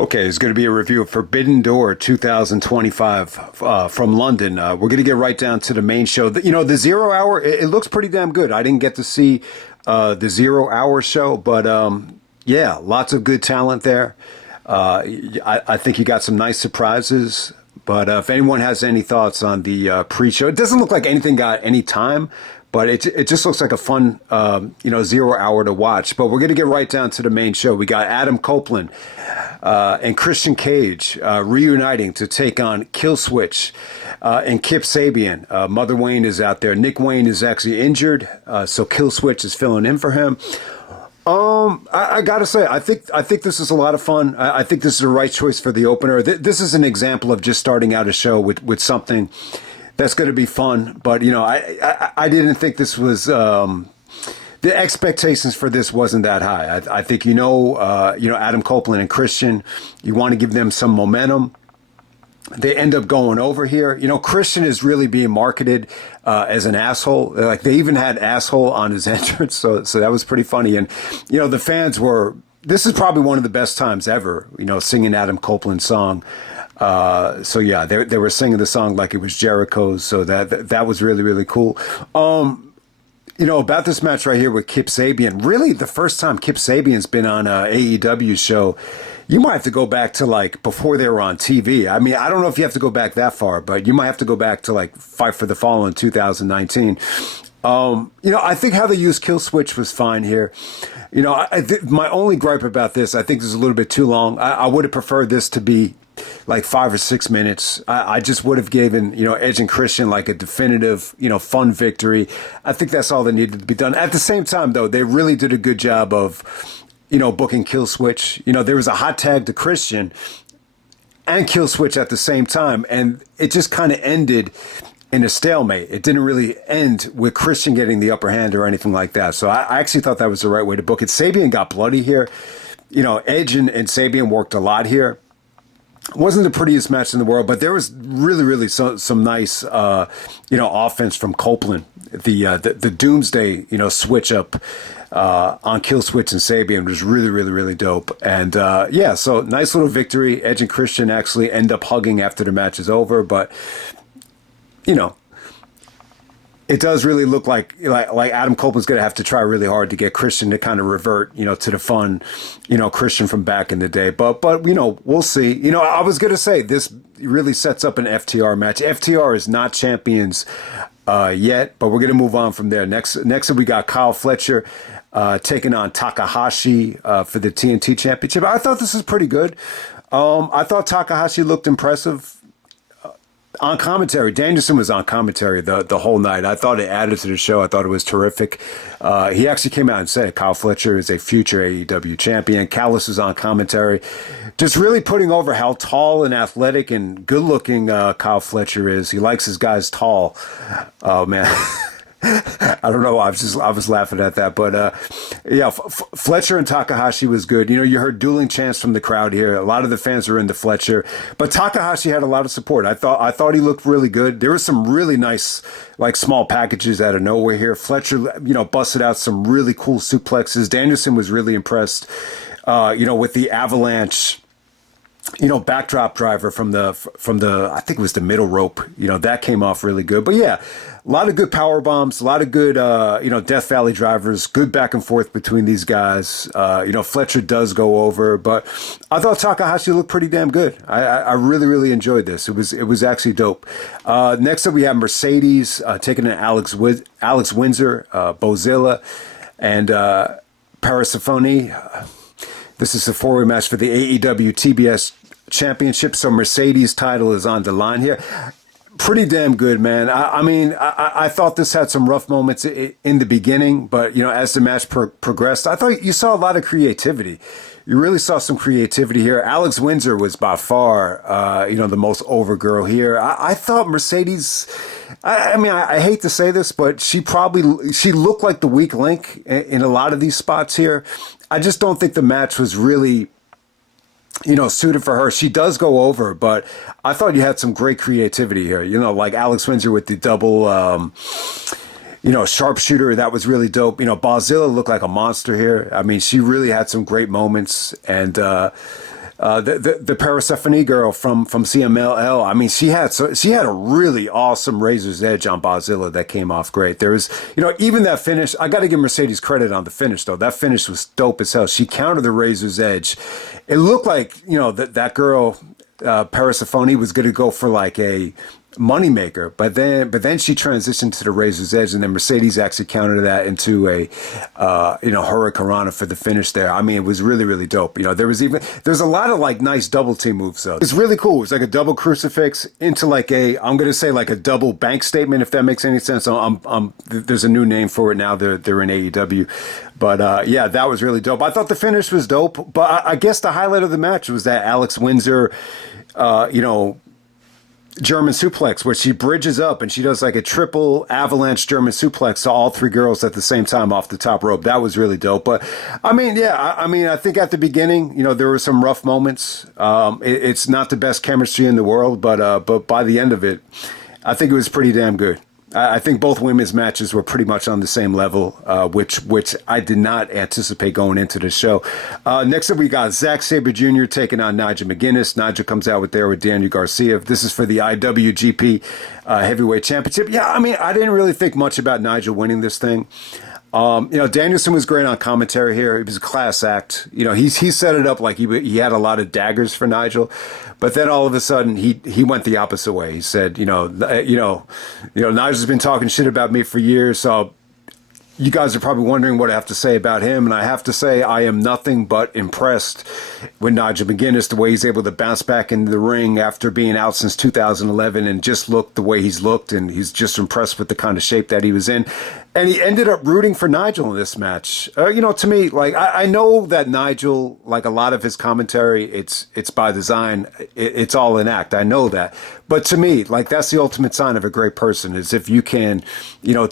Okay, it's going to be a review of Forbidden Door 2025 from London. We're going to get right down to the main show. The 0 hour, it looks pretty damn good. I didn't get to see the 0 hour show, but yeah, lots of good talent there. I think you got some nice surprises. But if anyone has any thoughts on the pre-show, it doesn't look like anything got any time. But it just looks like a fun, 0 hour to watch. But we're going to get right down to the main show. We got Adam Copeland and Christian Cage reuniting to take on Killswitch and Kip Sabien. Mother Wayne is out there. Nick Wayne is actually injured, so Killswitch is filling in for him. I gotta say, I think this is a lot of fun. I think this is the right choice for the opener. This is an example of just starting out a show with something that's going to be fun. But, I didn't think this was, the expectations for this wasn't that high. I think, Adam Copeland and Christian, you want to give them some momentum. They end up going over here. Christian is really being marketed as an asshole. Like, they even had asshole on his entrance. So that was pretty funny. And, the fans this is probably one of the best times ever, singing Adam Copeland's song. So yeah, they were singing the song like it was Jericho's, so that was really, really cool. About this match right here with Kip Sabien, really the first time Kip Sabien's been on a AEW show, you might have to go back to like before they were on TV. I mean, I don't know if you have to go back that far, but you might have to go back to like Fight for the Fallen 2019. I think how they used Killswitch was fine here. My only gripe about this, I think this is a little bit too long. I would have preferred this to be like 5 or 6 minutes. I just would have given, Edge and Christian like a definitive, fun victory. I think that's all that needed to be done. At the same time, though, they really did a good job of, booking Killswitch. There was a hot tag to Christian and Killswitch at the same time, and it just kind of ended in a stalemate. It didn't really end with Christian getting the upper hand or anything like that. So I actually thought that was the right way to book it. Sabien got bloody here. Edge and Sabien worked a lot here. Wasn't the prettiest match in the world, but there was really, really some nice, offense from Copeland. The Doomsday, switch up on Killswitch and Sabien was really, really, really dope. And so nice little victory. Edge and Christian actually end up hugging after the match is over, but it does really look like Adam Copeland's going to have to try really hard to get Christian to kind of revert, to the fun, Christian from back in the day. But we'll see. I was going to say this really sets up an FTR match. FTR is not champions yet, but we're going to move on from there. Next we got Kyle Fletcher taking on Takahashi for the TNT Championship. I thought this was pretty good. I thought Takahashi looked impressive. On commentary, Danielson was on commentary the whole night. I thought it added to the show. I thought it was terrific. He actually came out and said Kyle Fletcher is a future AEW champion. Callis was on commentary, just really putting over how tall and athletic and good-looking Kyle Fletcher is. He likes his guys tall. Oh, man. I don't know. I was laughing at that, but Fletcher and Takahashi was good. You heard dueling chants from the crowd here. A lot of the fans were into Fletcher, but Takahashi had a lot of support. I thought he looked really good. There was some really nice, like, small packages out of nowhere here. Fletcher, busted out some really cool suplexes. Danielson was really impressed, with the avalanche. Backdrop driver from the I think it was the middle rope. That came off really good. But yeah, a lot of good power bombs, a lot of good Death Valley drivers, good back and forth between these guys. Fletcher does go over, but I thought Takahashi looked pretty damn good. I really, really enjoyed this. It was actually dope. Next up we have Mercedes taking in Alex Windsor, Bozilla, and Peresphone. This is a four-way match for the AEW TBS Championship, so Mercedes' title is on the line here. Pretty damn good, man. I thought this had some rough moments in the beginning, but, as the match progressed, I thought you saw a lot of creativity. You really saw some creativity here. Alex Windsor was by far, the most over girl here. I thought Mercedes, I hate to say this, but she looked like the weak link in a lot of these spots here. I just don't think the match was really, suited for her. She does go over, but I thought you had some great creativity here. Like Alex Windsor with the double, sharpshooter. That was really dope. Bozilla looked like a monster here. I mean, she really had some great moments. And, the Peresphone girl from CMLL. I mean, she had a really awesome razor's edge on Bozilla that came off great. There was, even that finish. I got to give Mercedes credit on the finish though. That finish was dope as hell. She countered the razor's edge. It looked like that girl Peresphone was going to go for like a moneymaker, but then she transitioned to the razor's edge, and then Mercedes actually countered that into a hurricanrana for the finish there. I mean, it was really, really dope. There's a lot of like nice double team moves though. It's really cool. It's like a double crucifix into like I'm gonna say like a double bank statement, if that makes any sense. There's a new name for it now. They're in AEW. But yeah, that was really dope. I thought the finish was dope, but I guess the highlight of the match was that Alex Windsor German suplex where she bridges up and she does like a triple avalanche German suplex to all three girls at the same time off the top rope. That was really dope. But I mean, yeah, I think at the beginning, there were some rough moments. It's not the best chemistry in the world, but by the end of it, I think it was pretty damn good. I think both women's matches were pretty much on the same level, which I did not anticipate going into the show. Next up, we got Zack Sabre Jr. taking on Nigel McGuinness. Nigel comes out with Daniel Garcia. This is for the IWGP Heavyweight Championship. Yeah, I mean, I didn't really think much about Nigel winning this thing. Danielson was great on commentary here. He was a class act. He set it up like he had a lot of daggers for Nigel, but then all of a sudden he went the opposite way. He said, Nigel's been talking shit about me for years, so you guys are probably wondering what I have to say about him, and I have to say I am nothing but impressed with Nigel McGuinness, the way he's able to bounce back into the ring after being out since 2011 and just look the way he's looked, and he's just impressed with the kind of shape that he was in. And he ended up rooting for Nigel in this match. To me, like I know that Nigel, like a lot of his commentary, it's by design. It's all an act. I know that. But to me, like that's the ultimate sign of a great person is if you can,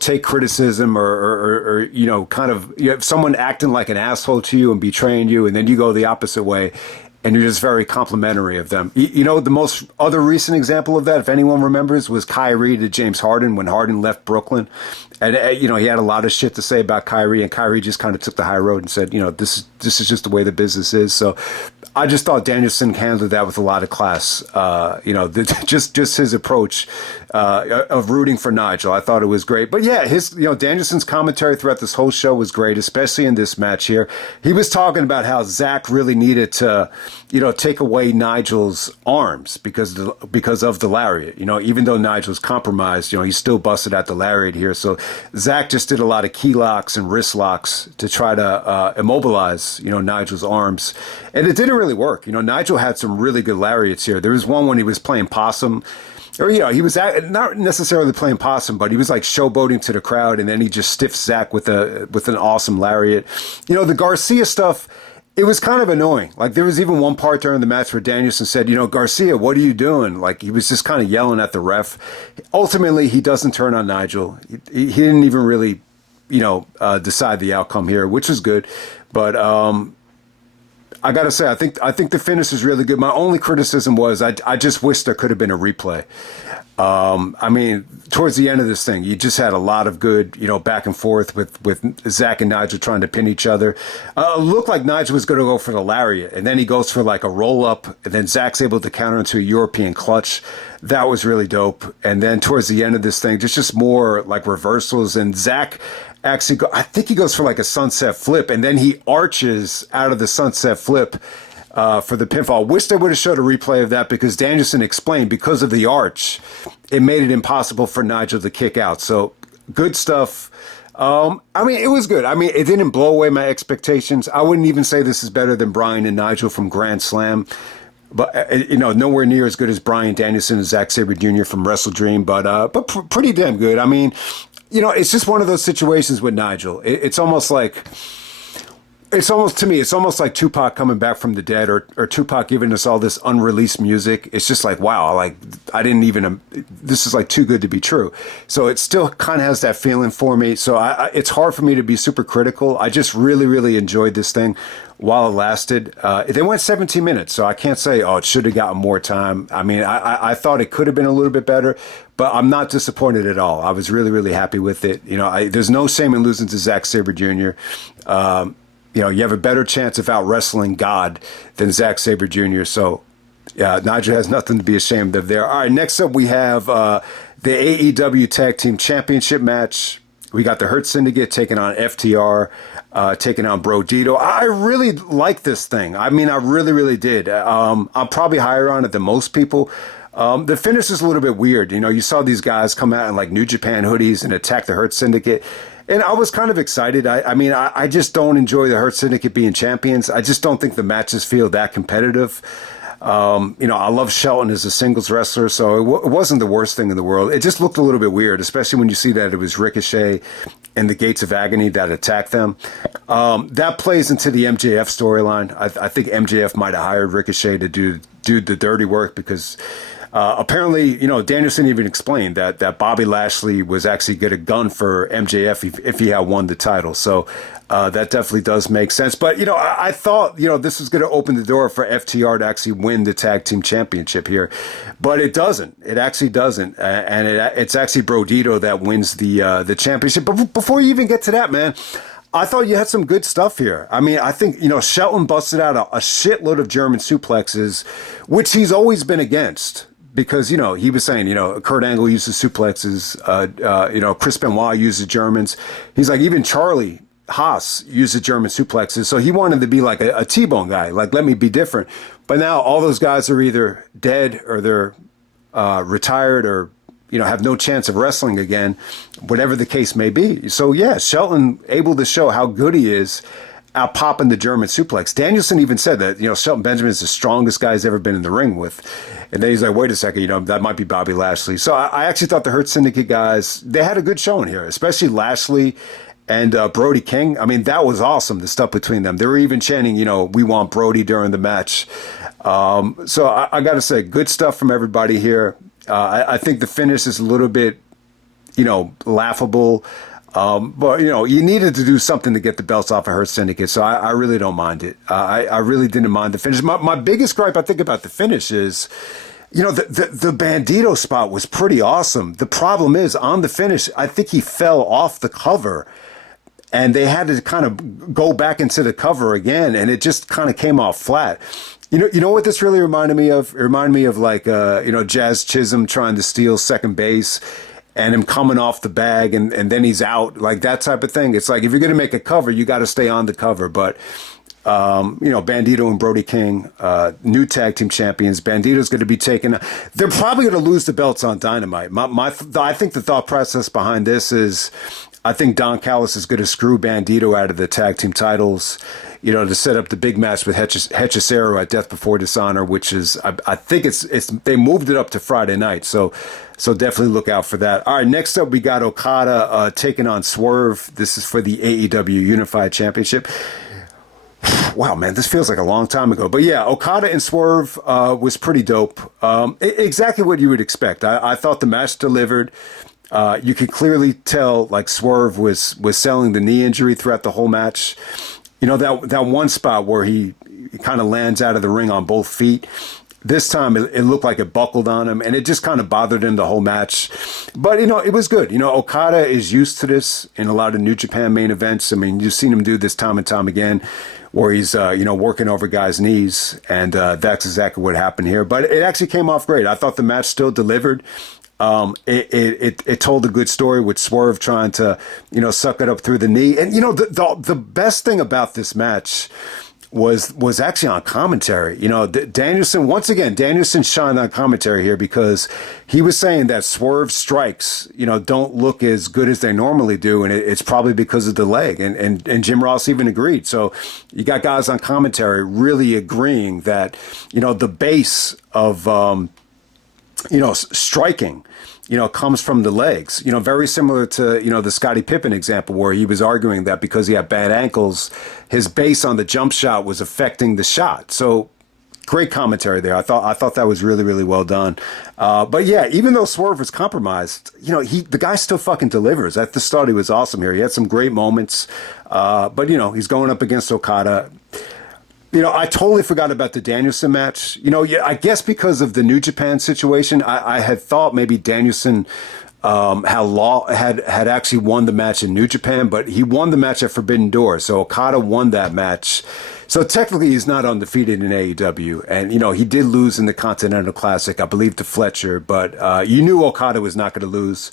take criticism or kind of have someone acting like an asshole to you and betraying you, and then you go the opposite way. And you're just very complimentary of them. The most other recent example of that, if anyone remembers, was Kyrie to James Harden when Harden left Brooklyn. And, he had a lot of shit to say about Kyrie, and Kyrie just kind of took the high road and said, this is just the way the business is. So I just thought Danielson handled that with a lot of class. Just his approach of rooting for Nigel. I thought it was great. But yeah, Danielson's commentary throughout this whole show was great, especially in this match here. He was talking about how Zack really needed to, take away Nigel's arms because of the lariat. Even though Nigel's compromised, he still busted out the lariat here. So Zack just did a lot of key locks and wrist locks to try to immobilize, Nigel's arms. And it didn't really work. Nigel had some really good lariats here. There was one when he was playing possum. Or, he was not necessarily playing possum, but he was like showboating to the crowd, and then he just stiffed Zack with an awesome lariat. The Garcia stuff, it was kind of annoying. Like there was even one part during the match where Danielson said, Garcia, what are you doing? Like he was just kind of yelling at the ref. Ultimately, he doesn't turn on Nigel. He didn't even really, decide the outcome here, which was good. But I gotta say, I think the finish is really good. My only criticism was I just wish there could have been a replay. Towards the end of this thing, you just had a lot of good, back and forth with Zack and Nigel trying to pin each other. It looked like Nigel was going to go for the lariat, and then he goes for like a roll up, and then Zack's able to counter into a European clutch. That was really dope. And then towards the end of this thing, just more like reversals, and Zack actually, I think he goes for like a sunset flip, and then he arches out of the sunset flip for the pinfall. Wish they would have showed a replay of that because Danielson explained because of the arch, it made it impossible for Nigel to kick out. So good stuff. It was good. It didn't blow away my expectations. I wouldn't even say this is better than Bryan and Nigel from Grand Slam. But, nowhere near as good as Bryan Danielson and Zack Sabre Jr. from Wrestle Dream, but pretty damn good. It's just one of those situations with Nigel. It's almost like Tupac coming back from the dead, or Tupac giving us all this unreleased music. It's just like, wow, like this is like too good to be true. So it still kind of has that feeling for me. So it's hard for me to be super critical. I just really, really enjoyed this thing while it lasted. They went 17 minutes, so I can't say, it should have gotten more time. I thought it could have been a little bit better, but I'm not disappointed at all. I was really, really happy with it. There's no shame in losing to Zack Sabre Jr. you have a better chance of out wrestling God than Zack Sabre Jr. So, yeah, Nigel has nothing to be ashamed of there. All right, next up we have the AEW Tag Team Championship match. We got the Hurt Syndicate taking on FTR, taking on Brodido. I really like this thing. I mean, I really, really did. I'm probably higher on it than most people. The finish is a little bit weird. You saw these guys come out in like New Japan hoodies and attack the Hurt Syndicate. And I was kind of excited. I just don't enjoy the Hurt Syndicate being champions. I just don't think the matches feel that competitive. I love Shelton as a singles wrestler, so it wasn't the worst thing in the world. It just looked a little bit weird, especially when you see that it was Ricochet and the Gates of Agony that attacked them. That plays into the MJF storyline. I think MJF might have hired Ricochet to do the dirty work because apparently, Danielson even explained that Bobby Lashley was actually get a gun for MJF if he had won the title. So that definitely does make sense. But, I thought, this was going to open the door for FTR to actually win the tag team championship here. But it doesn't. It actually doesn't. And it's actually Brodido that wins the championship. But before you even get to that, man, I thought you had some good stuff here. I mean, I think, Shelton busted out a shitload of German suplexes, which he's always been against. Because, he was saying, Kurt Angle uses suplexes, Chris Benoit uses Germans. He's like, even Charlie Haas uses German suplexes. So he wanted to be like a T-bone guy, like, let me be different. But now all those guys are either dead or they're retired or, have no chance of wrestling again, whatever the case may be. So, yeah, Shelton able to show how good he is out popping the German suplex. Danielson even said that, Shelton Benjamin is the strongest guy he's ever been in the ring with. And then he's like, wait a second, that might be Bobby Lashley. So I actually thought the Hurt Syndicate guys, they had a good showing here, especially Lashley and Brody King. I mean, that was awesome, the stuff between them. They were even chanting, we want Brody during the match. So I got to say, good stuff from everybody here. I think the finish is a little bit, laughable. But, you needed to do something to get the belts off of Hurt Syndicate, so I really don't mind it. I really didn't mind the finish. My biggest gripe, I think, about the finish is, the Bandito spot was pretty awesome. The problem is, on the finish, I think he fell off the cover, and they had to kind of go back into the cover again, and it just kind of came off flat. You know what this really reminded me of? It reminded me of, like, Jazz Chisholm trying to steal second base, and him coming off the bag and then he's out, like that type of thing. It's like, if you're going to make a cover, you got to stay on the cover. But, Bandito and Brody King, new tag team champions. Bandito's going to be taken. They're probably going to lose the belts on Dynamite. I think the thought process behind this is, I think Don Callis is going to screw Bandito out of the tag team titles, to set up the big match with Hechicero at Death Before Dishonor, which is, I think it's they moved it up to Friday night. So definitely look out for that. All right, next up we got Okada taking on Swerve. This is for the AEW Unified Championship. Wow, man, this feels like a long time ago. But yeah, Okada and Swerve was pretty dope. Exactly what you would expect. I thought the match delivered. You could clearly tell, like, Swerve was selling the knee injury throughout the whole match. That one spot where he kind of lands out of the ring on both feet. This time it looked like it buckled on him, and it just kind of bothered him the whole match. But, it was good. Okada is used to this in a lot of New Japan main events. I mean, you've seen him do this time and time again, where he's, working over guys' knees, and that's exactly what happened here. But it actually came off great. I thought the match still delivered. It told a good story with Swerve trying to, suck it up through the knee. And, the best thing about this match was actually on commentary. Danielson shined on commentary here because he was saying that Swerve strikes, don't look as good as they normally do. And it's probably because of the leg. And Jim Ross even agreed. So you got guys on commentary really agreeing that, the base of, striking, comes from the legs, very similar to, the Scottie Pippen example, where he was arguing that because he had bad ankles, his base on the jump shot was affecting the shot. So great commentary there. I thought that was really, really well done. But yeah, even though Swerve was compromised, the guy still fucking delivers. At the start, he was awesome here. He had some great moments. But he's going up against Okada. I totally forgot about the Danielson match. I guess because of the New Japan situation, I had thought maybe Danielson had actually won the match in New Japan, but he won the match at Forbidden Door. So Okada won that match. So technically, he's not undefeated in AEW, and he did lose in the Continental Classic, I believe, to Fletcher. But you knew Okada was not going to lose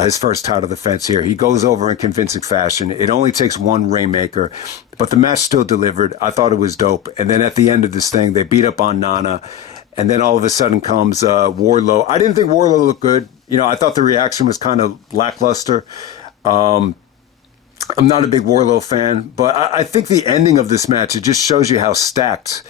his first title defense here. He goes over in convincing fashion. It only takes one Rainmaker, but the match still delivered. I thought it was dope. And then at the end of this thing, they beat up on Nana, and then all of a sudden comes Wardlow. I didn't think Wardlow looked good. I thought the reaction was kind of lackluster. I'm not a big Wardlow fan, but I think the ending of this match, it just shows you how stacked,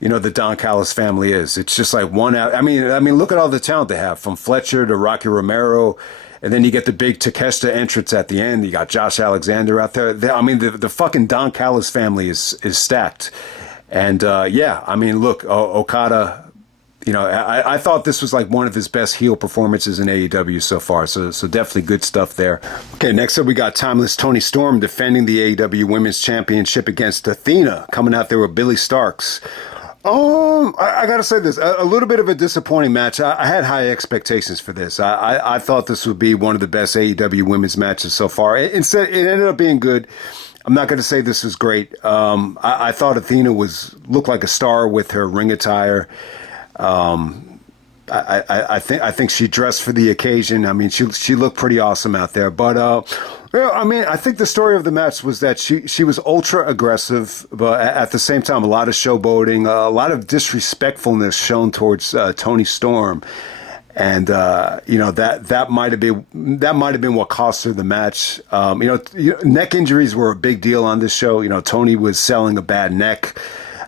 the Don Callis family is. It's just like one out. I mean, look at all the talent they have, from Fletcher to Rocky Romero, and then you get the big Takeshita entrance at the end. You got Josh Alexander out there. The fucking Don Callis family is stacked. And look, Okada. I thought this was like one of his best heel performances in AEW so far. So definitely good stuff there. Okay, next up we got Timeless Toni Storm defending the AEW Women's Championship against Athena, coming out there with Billy Starks. I gotta say this, a little bit of a disappointing match. I had high expectations for this. I thought this would be one of the best AEW women's matches so far. Instead, it ended up being good. I'm not going to say this was great. I thought Athena looked like a star with her ring attire. I think she dressed for the occasion. I mean, she looked pretty awesome out there. But I think the story of the match was that she was ultra aggressive, but at the same time, a lot of showboating, a lot of disrespectfulness shown towards Toni Storm, and that might have been what cost her the match. Neck injuries were a big deal on this show. Toni was selling a bad neck.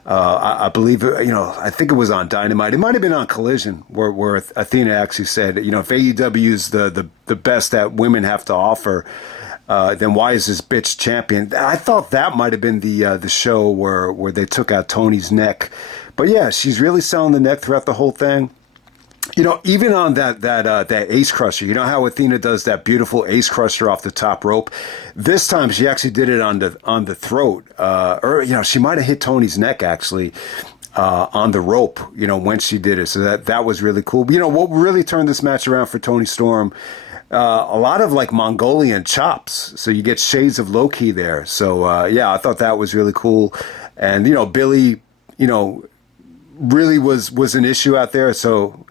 I believe, I think it was on Dynamite. It might have been on Collision, where Athena actually said, if AEW is the best that women have to offer, then why is this bitch champion? I thought that might have been the show where they took out Toni's neck. But yeah, she's really selling the neck throughout the whole thing. Even on that ace crusher, how Athena does that beautiful ace crusher off the top rope. This time she actually did it on the throat, or she might have hit Toni's neck actually on the rope. When she did it, so that was really cool. But, what really turned this match around for Toni Storm, a lot of like Mongolian chops. So you get shades of low key there. So I thought that was really cool. And Billy, really was an issue out there. So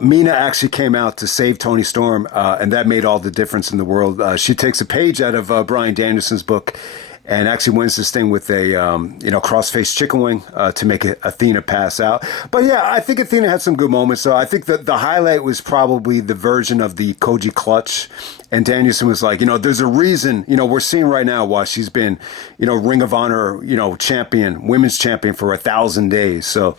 Mina actually came out to save Toni Storm, and that made all the difference in the world. She takes a page out of Bryan Danielson's book and actually wins this thing with a cross-faced chicken wing to make Athena pass out. But yeah, I think Athena had some good moments. So I think that the highlight was probably the version of the Koji clutch. And Danielson was like, there's a reason, we're seeing right now why she's been, Ring of Honor, champion, women's champion for 1,000 days. So,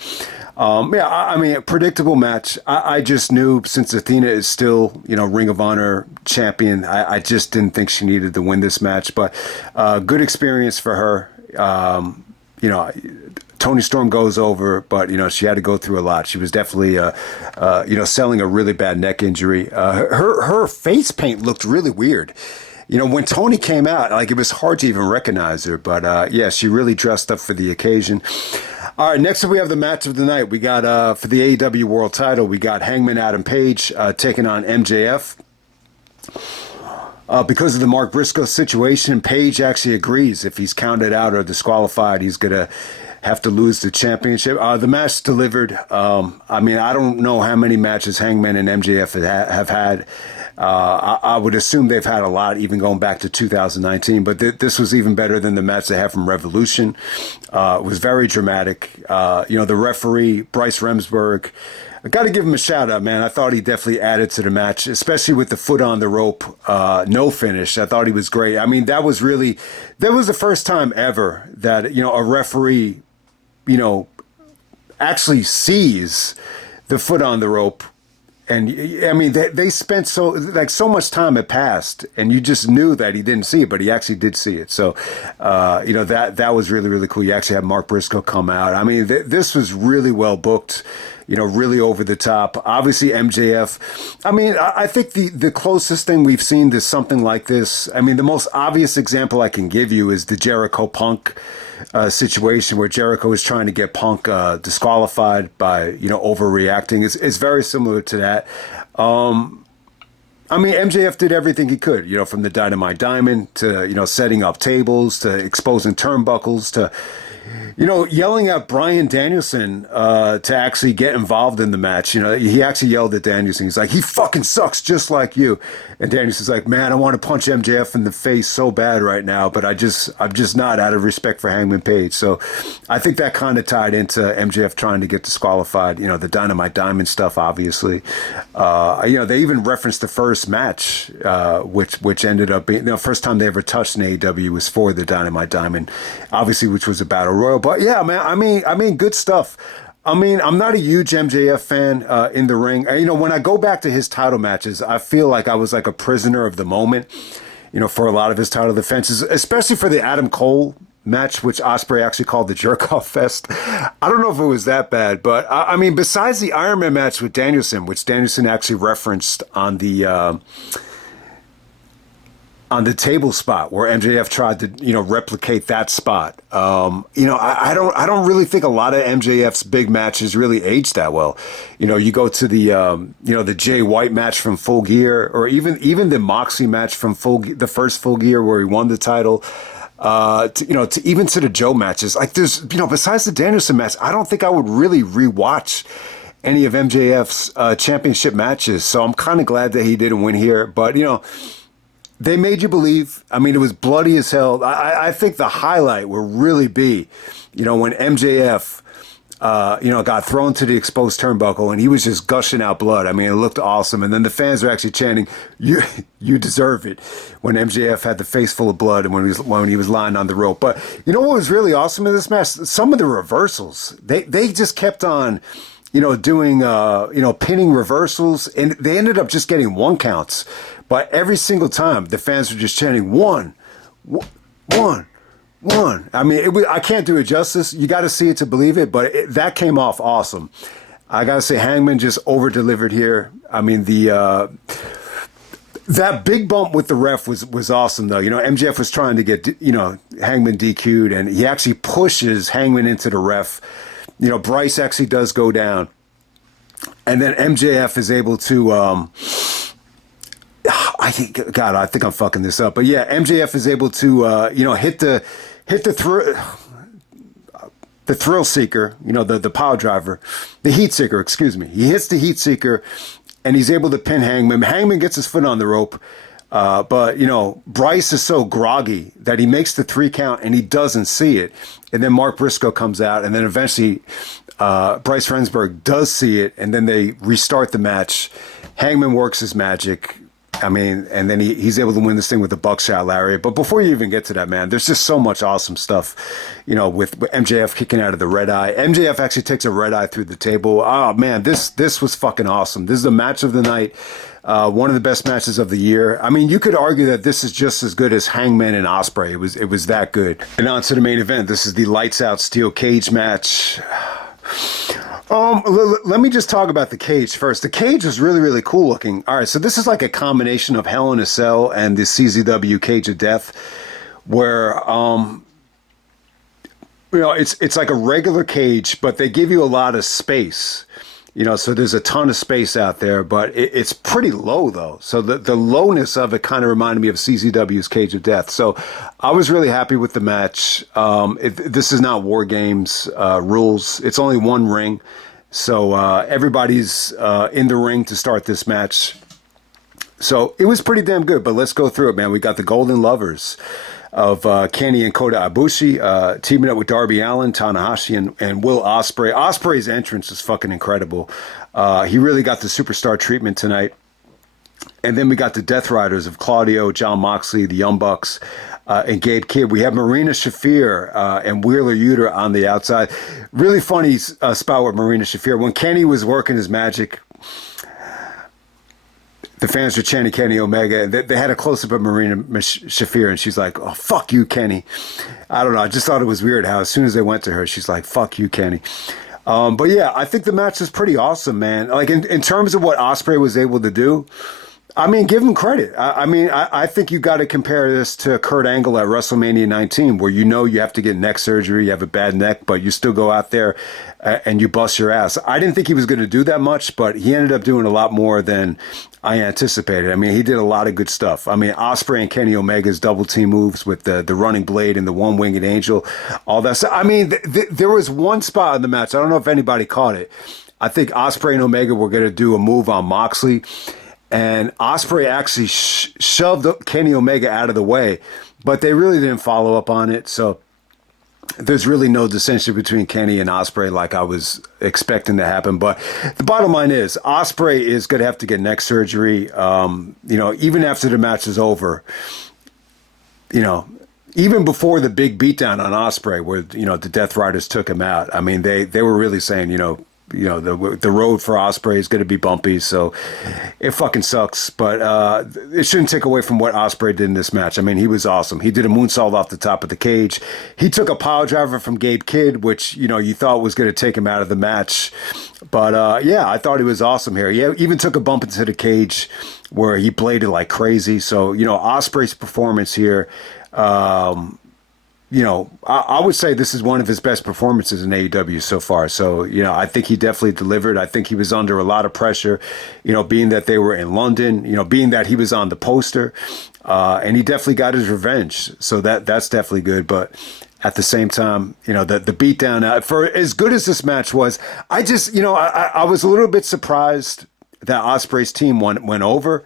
predictable match. I just knew, since Athena is still, Ring of Honor champion, I just didn't think she needed to win this match. But good experience for her. Toni Storm goes over, but she had to go through a lot. She was definitely selling a really bad neck injury. Her face paint looked really weird. When Toni came out, like, it was hard to even recognize her. But she really dressed up for the occasion. All right, next up we have the match of the night. We got for the AEW World Title, we got Hangman Adam Page taking on MJF. Because of the Mark Briscoe situation, Page actually agrees if he's counted out or disqualified, he's going to have to lose the championship. The match delivered. I don't know how many matches Hangman and MJF have had. I would assume they've had a lot, even going back to 2019. But this was even better than the match they had from Revolution. It was very dramatic. The referee, Bryce Remsburg, I got to give him a shout out, man. I thought he definitely added to the match, especially with the foot on the rope, no finish. I thought he was great. That was the first time ever that, a referee, actually sees the foot on the rope. And they spent so much time had passed, and you just knew that he didn't see it, but he actually did see it. So, that was really, really cool. You actually had Mark Briscoe come out. This was really well booked, really over the top. Obviously, MJF. I think the closest thing we've seen to something like this, the most obvious example I can give you is the Jericho Punk situation where Jericho is trying to get Punk disqualified by overreacting. It's very similar to that. I mean, MJF did everything he could, from the Dynamite Diamond to, setting up tables to exposing turnbuckles to, yelling at Bryan Danielson to actually get involved in the match. He actually yelled at Danielson. He's like, he fucking sucks just like you. And Danielson's like, man, I want to punch MJF in the face so bad right now, but I'm just not, out of respect for Hangman Page. So I think that kind of tied into MJF trying to get disqualified. The Dynamite Diamond stuff, obviously. They even referenced the first match, which ended up being, first time they ever touched an AEW was for the Dynamite Diamond, obviously, which was a battle royal. But yeah, man, I mean, good stuff. I mean, I'm not a huge MJF fan in the ring. When I go back to his title matches, I feel like I was like a prisoner of the moment, for a lot of his title defenses, especially for the Adam Cole match, which Ospreay actually called the jerk-off fest. I don't know if it was that bad, but I mean, besides the Iron Man match with Danielson, which Danielson actually referenced on the table spot where MJF tried to, replicate that spot. I don't really think a lot of MJF's big matches really aged that well. You go to the, the Jay White match from Full Gear, or even the Moxley match from the first Full Gear where he won the title. Even to the Joe matches. Like there's, besides the Danielson match, I don't think I would really rewatch any of MJF's championship matches. So I'm kind of glad that he didn't win here. But, they made you believe. I mean, it was bloody as hell. I think the highlight will really be, when MJF, got thrown to the exposed turnbuckle and he was just gushing out blood. I mean, it looked awesome. And then the fans were actually chanting, you deserve it, when MJF had the face full of blood and when he was lying on the rope. But what was really awesome in this match? Some of the reversals. They just kept on, doing, pinning reversals, and they ended up just getting 1 counts. But every single time, the fans were just chanting, one. I mean, I can't do it justice. You got to see it to believe it, but that came off awesome. I got to say, Hangman just over-delivered here. I mean, that big bump with the ref was awesome, though. MJF was trying to get, Hangman DQ'd, and he actually pushes Hangman into the ref. Bryce actually does go down. And then MJF is able to... I think I'm fucking this up, but yeah, MJF is able to, hit the thrill seeker, the power driver, the heat seeker, excuse me. He hits the heat seeker and he's able to pin Hangman. Hangman gets his foot on the rope. But Bryce is so groggy that he makes the 3 count and he doesn't see it. And then Mark Briscoe comes out, and then eventually, Bryce Remsburg does see it. And then they restart the match. Hangman works his magic. I mean, and then he's able to win this thing with the buckshot lariat. But before you even get to that, man, there's just so much awesome stuff, with MJF kicking out of the red eye. MJF actually takes a red eye through the table. Oh, man, this was fucking awesome. This is the match of the night. One of the best matches of the year. I mean, you could argue that this is just as good as Hangman and Ospreay. It was that good. And on to the main event. This is the lights out steel cage match. Let me just talk about the cage first. The cage was really, really cool looking. All right, so this is like a combination of Hell in a Cell and the CZW Cage of Death, where it's like a regular cage, but they give you a lot of space. So there's a ton of space out there, but it's pretty low though. So the lowness of it kind of reminded me of CZW's Cage of Death. So I was really happy with the match. This is not War Games rules. It's only 1 ring. So everybody's in the ring to start this match. So it was pretty damn good, but let's go through it, man. We got the Golden Lovers of Kenny and Kota Ibushi, teaming up with Darby Allin, Tanahashi, and Will Ospreay. Ospreay's entrance is fucking incredible. He really got the superstar treatment tonight. And then we got the Death Riders of Claudio, John Moxley, the Young Bucks, and Gabe Kidd. We have Marina Shafir and Wheeler Yuta on the outside. Really funny spot with Marina Shafir. When Kenny was working his magic, the fans were chanting Kenny Omega. They had a close-up of Marina Shafir, and she's like, oh, fuck you, Kenny. I don't know. I just thought it was weird how as soon as they went to her, she's like, fuck you, Kenny. But yeah, I think the match was pretty awesome, man. Like in terms of what Ospreay was able to do, I mean, give him credit. I think you got to compare this to Kurt Angle at WrestleMania 19, where you know you have to get neck surgery, you have a bad neck, but you still go out there and you bust your ass. I didn't think he was going to do that much, but he ended up doing a lot more than I anticipated. I mean, he did a lot of good stuff. I mean, Ospreay and Kenny Omega's double team moves with the running blade and the one-winged angel, all that stuff. I mean, there was one spot in the match. I don't know if anybody caught it. I think Ospreay and Omega were going to do a move on Moxley, and Ospreay actually shoved Kenny Omega out of the way, but they really didn't follow up on it. So there's really no dissension between Kenny and Ospreay like I was expecting to happen. But the bottom line is Ospreay is going to have to get neck surgery. Even after the match is over, even before the big beatdown on Ospreay where, the Death Riders took him out. I mean, they were really saying, the road for Ospreay is going to be bumpy, so it fucking sucks. But it shouldn't take away from what Ospreay did in this match. I mean, he was awesome. He did a moonsault off the top of the cage. He took a pile driver from Gabe Kidd, which you thought was going to take him out of the match. But I thought he was awesome here. He even took a bump into the cage where he bladed like crazy. So Ospreay's performance here. I would say this is one of his best performances in AEW so far. So, I think he definitely delivered. I think he was under a lot of pressure, being that they were in London, being that he was on the poster, and he definitely got his revenge. So that's definitely good. But at the same time, the beatdown, for as good as this match was, I just, I was a little bit surprised that Ospreay's team went over.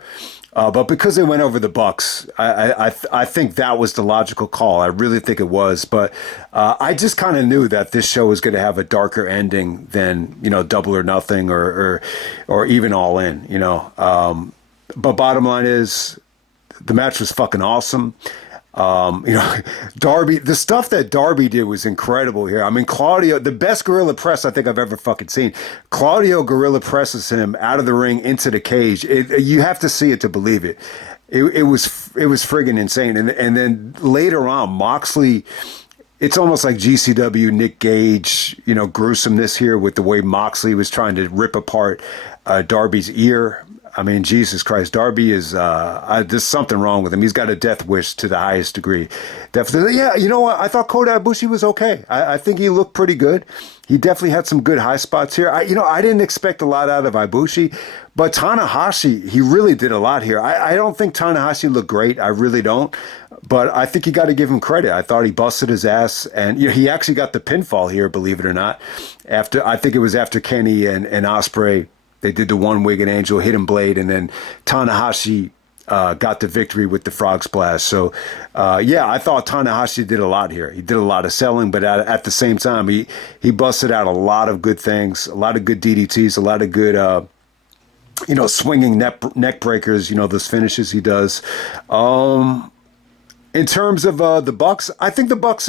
But because they went over the Bucks, I think that was the logical call. I really think it was. But I just kind of knew that this show was going to have a darker ending than Double or Nothing or even All In. But bottom line is, the match was fucking awesome. Darby, the stuff that Darby did was incredible here. I mean, Claudio, the best gorilla press I think I've ever fucking seen. Claudio gorilla presses him out of the ring into the cage. You have to see it to believe it. It was friggin' insane. And then later on, Moxley, it's almost like GCW, Nick Gage, gruesomeness here with the way Moxley was trying to rip apart Darby's ear. I mean, Jesus Christ, Darby is, there's something wrong with him. He's got a death wish to the highest degree. Definitely. Yeah, you know what? I thought Kota Ibushi was okay. I think he looked pretty good. He definitely had some good high spots here. I didn't expect a lot out of Ibushi, but Tanahashi, he really did a lot here. I don't think Tanahashi looked great. I really don't. But I think you got to give him credit. I thought he busted his ass, and he actually got the pinfall here, believe it or not. I think it was after Kenny and Ospreay. They did the one-winged angel, hidden blade, and then Tanahashi got the victory with the frog splash. So, I thought Tanahashi did a lot here. He did a lot of selling, but at the same time, he busted out a lot of good things, a lot of good DDTs, a lot of good, swinging neck breakers, those finishes he does. In terms of the Bucks, I think the Bucks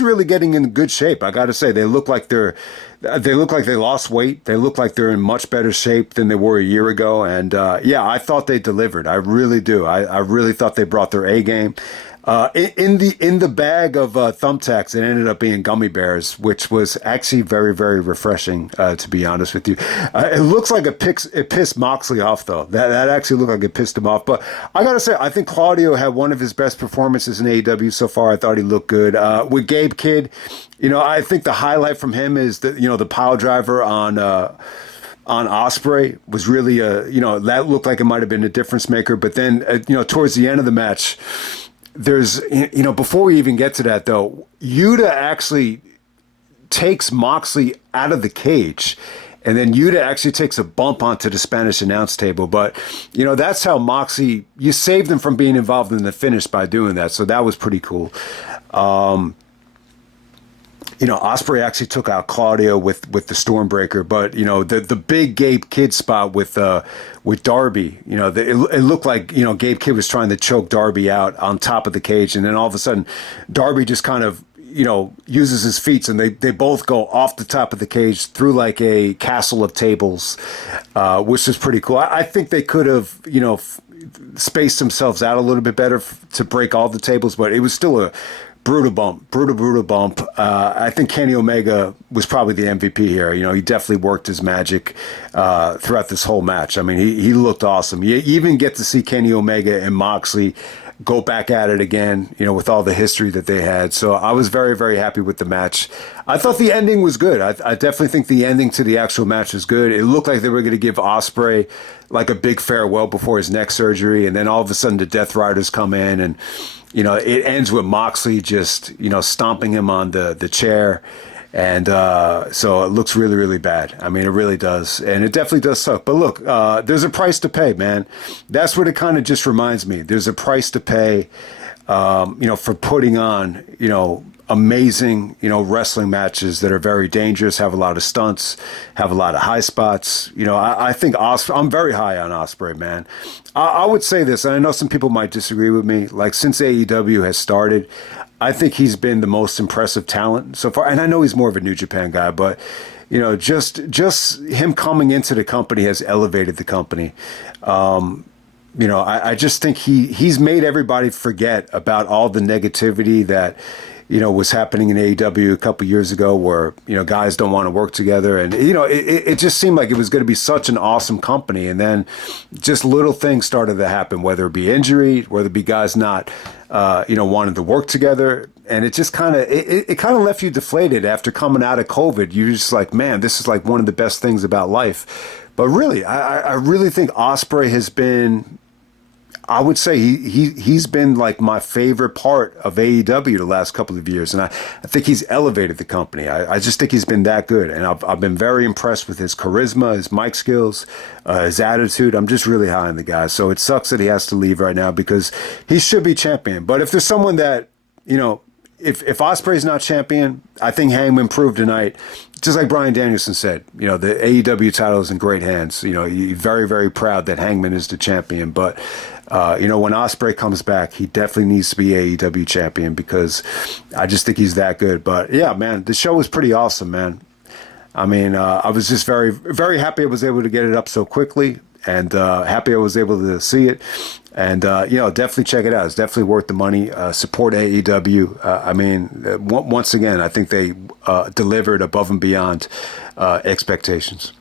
are really getting in good shape. I got to say, they look like they lost weight. They look like they're in much better shape than they were a year ago. And I thought they delivered. I really do. I really thought they brought their A game. In the bag of thumbtacks, it ended up being gummy bears, which was actually very, very refreshing, to be honest with you. It looks like it pissed Moxley off, though. That actually looked like it pissed him off. But I gotta say, I think Claudio had one of his best performances in AEW so far. I thought he looked good. With Gabe Kidd, I think the highlight from him is the pile driver on Ospreay was really that looked like it might have been a difference maker. But then towards the end of the match, there's, before we even get to that, though, Yuta actually takes Moxley out of the cage, and then Yuta actually takes a bump onto the Spanish announce table. But, that's how Moxley, you saved him from being involved in the finish by doing that. So that was pretty cool. Ospreay actually took out Claudio with the Stormbreaker, but the big Gabe Kidd spot with Darby, it looked like Gabe Kidd was trying to choke Darby out on top of the cage, and then all of a sudden Darby just kind of uses his feet, and they both go off the top of the cage through like a castle of tables, which is pretty cool. I think they could have spaced themselves out a little bit better to break all the tables, but it was still a Brutal bump. I think Kenny Omega was probably the MVP here. You know, he definitely worked his magic throughout this whole match. I mean, he looked awesome. You even get to see Kenny Omega and Moxley go back at it again, you know, with all the history that they had. So I was very, very happy with the match. I thought the ending was good. I definitely think the ending to the actual match was good. It looked like they were going to give Ospreay like a big farewell before his neck surgery. And then all of a sudden the Death Riders come in and, you know, it ends with Moxley just, you know, stomping him on the chair. And so it looks really, really bad. I mean, it really does. And it definitely does suck. But look, there's a price to pay, man. That's what it kind of just reminds me. There's a price to pay, you know, for putting on, you know, amazing, you know, wrestling matches that are very dangerous, have a lot of stunts, have a lot of high spots. You know, I think I'm very high on Ospreay, man. I would say this, and I know some people might disagree with me. Like, since AEW has started, I think he's been the most impressive talent so far. And I know he's more of a New Japan guy, but, you know, just him coming into the company has elevated the company. You know, I just think he's made everybody forget about all the negativity that, you know, was happening in AEW a couple years ago where, you know, guys don't want to work together. And, you know, it just seemed like it was going to be such an awesome company. And then just little things started to happen, whether it be injury, whether it be guys not, you know, wanting to work together. And it just kind of, it kind of left you deflated after coming out of COVID. You're just like, man, this is like one of the best things about life. But really, I really think Ospreay has been, I would say he's been like my favorite part of AEW the last couple of years. And I think he's elevated the company. I just think he's been that good. And I've been very impressed with his charisma, his mic skills, his attitude. I'm just really high on the guy. So it sucks that he has to leave right now because he should be champion. But if there's someone that, you know, if Ospreay's not champion, I think Hangman proved tonight, just like Bryan Danielson said, you know, the AEW title is in great hands. You know, he's very, very proud that Hangman is the champion. But, you know, when Ospreay comes back, he definitely needs to be AEW champion because I just think he's that good. But, yeah, man, the show was pretty awesome, man. I mean, I was just very, very happy I was able to get it up so quickly. And happy I was able to see it. And, you know, definitely check it out. It's definitely worth the money. Support AEW. I mean, once again, I think they delivered above and beyond expectations.